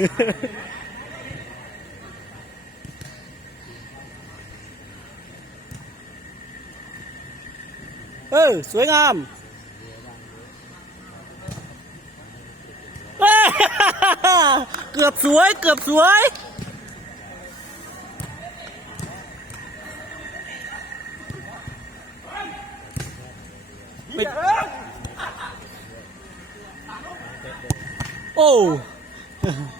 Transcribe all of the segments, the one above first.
ừ xuống ngầm cướp suối cướp suối. Mình... oh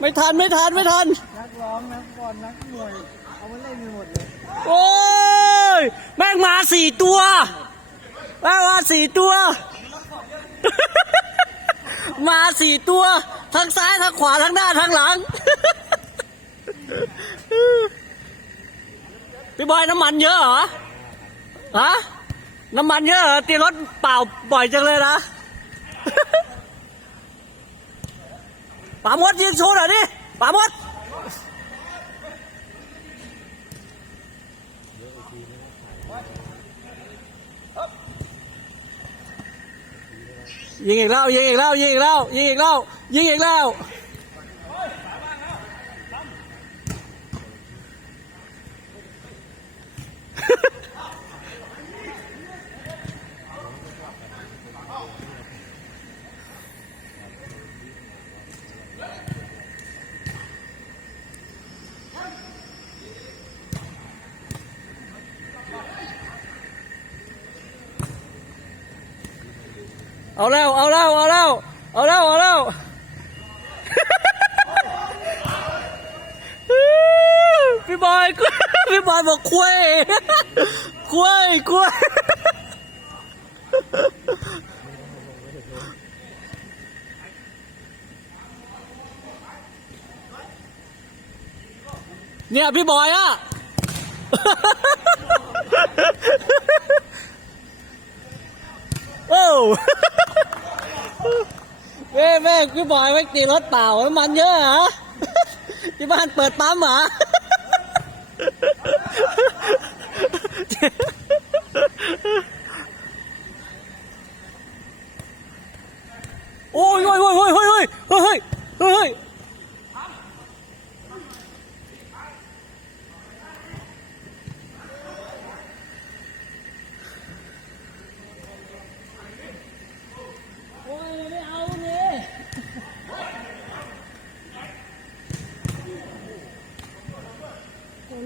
ไม่ทันไม่ทันไม่ทัน นักร้องนักบอลนักมวย เอามาเล่นมีหมดเลย โอ้ย แม่งมาสี่ตัว แม่งมาสี่ตัว มาสี่ตัว ทั้งซ้ายทั้งขวาทั้งหน้าทั้งหลัง พี่บอยน้ำมันเยอะเหรอ ฮะ น้ำมันเยอะเหรอตีรถเปล่าบ่อยจังเลยนะ ป่ามดยืนโชว์หน่อยดิป่ามดยิงอีกแล้วยิงอีกแล้วยิงอีกแล้วยิงอีกแล้วยิงอีกแล้ว เอาแล้ว เอาแล้ว เอาแล้ว เอาแล้ว เอาแล้วพี่บอยพี่บอยบอกคุยคุยคุย เนี่ยพี่บอยอะโอ้แม่แม่พี่บอยไม่ตีรถเปล่าน้ำมันเยอะเหรอที่บ้านเปิดปั๊มเหรอโอ้ยโอ้ยโอ้ยโอ้ยโอ้ยโอ้ยโอ้ยโอ้ยโอ้ยไม่เอาเลย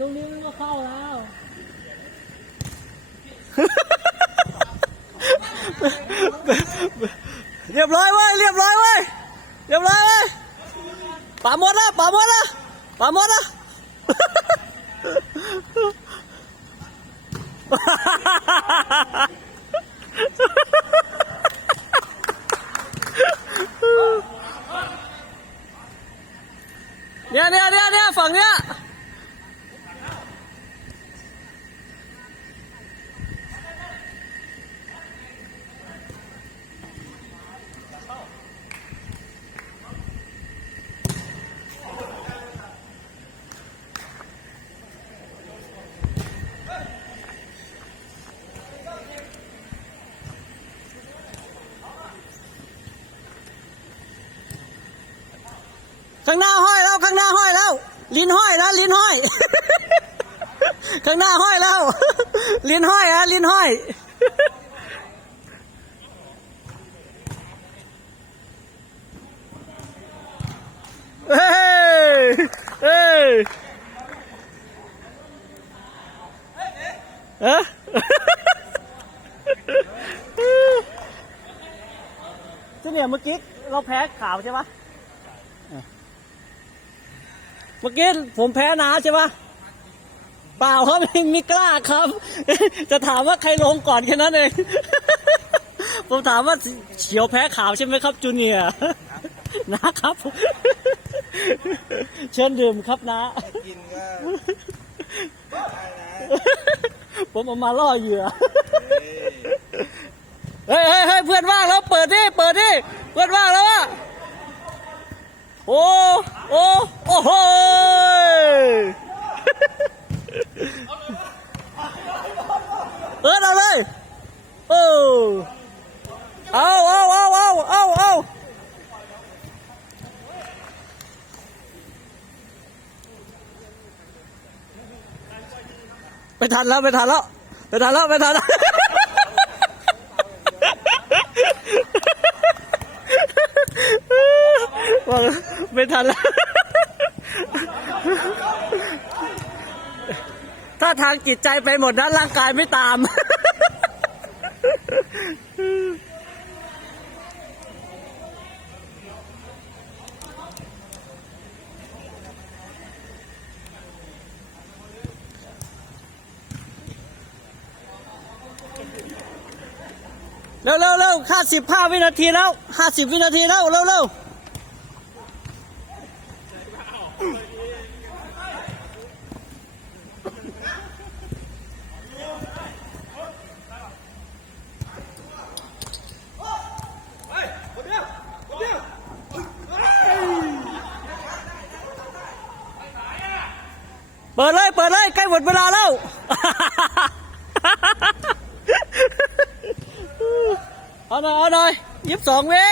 ลูกนี้มันก็เข้าแล้ว เรียบร้อยเว้ย เรียบร้อยเว้ย เรียบร้อยเว้ยป่าหมดละป่าหมดละป่าหมดละเนี่ยเนี่ยเนี่ยเนี่ยฝั่งเนี้ย ข้างหน้าห้อยแล้วข้างหน้าห้อยแล้ว ลิ้นห้อยนะลิ้นห้อย ข้างหน้าห้อยแล้ว ลิ้นห้อยฮะลิ้นห้อยเฮ้ยเฮ้ยเอ๊ะเจ้าเนี่ยเมื่อกี้เราแพ้ขาวใช่ปะ เมื่อกี้ผมแพ้นาใช่ปะเปล่าครับไม่กล้าครับ จะถามว่าใครลงก่อนแค่นั้นเองผมถามว่าเขียวแพ้ขาวใช่ไหมครับจูเนียนะครับ เชิญดื่มครับนะกินก็ผมเอามาล่อเหยื่อเฮ้ยเฮ้ยเฮ้ยเพื่อนว่างแล้วเปิดดิเปิดดิเพื่อนว่างแล้วอะโอ้โอ้โอ้โหเออเอาเลยโอ้เอาเอาเอาเอาเอาเอาไป ทันแล้วไปทันแล้วไปทันแล้วไปทันแล้วบอกไม่ทันแล้วถ้าทางจิตใจไปหมดนะร่างกายไม่ตาม เร็วเร็วเร็วห้าสิบห้าวินาทีแล้วห้าสิบวินาทีแล้วเร็วเร็วเปิดเลย เปิดเลย ใกล้หมดเวลาแล้ว เอาหน่อยเอาหน่อยยิบสองวิ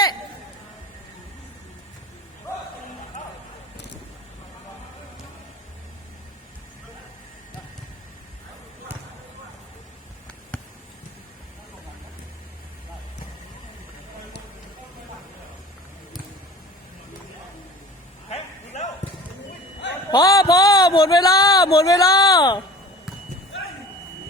พอพอหมดเวลา หมดเวลา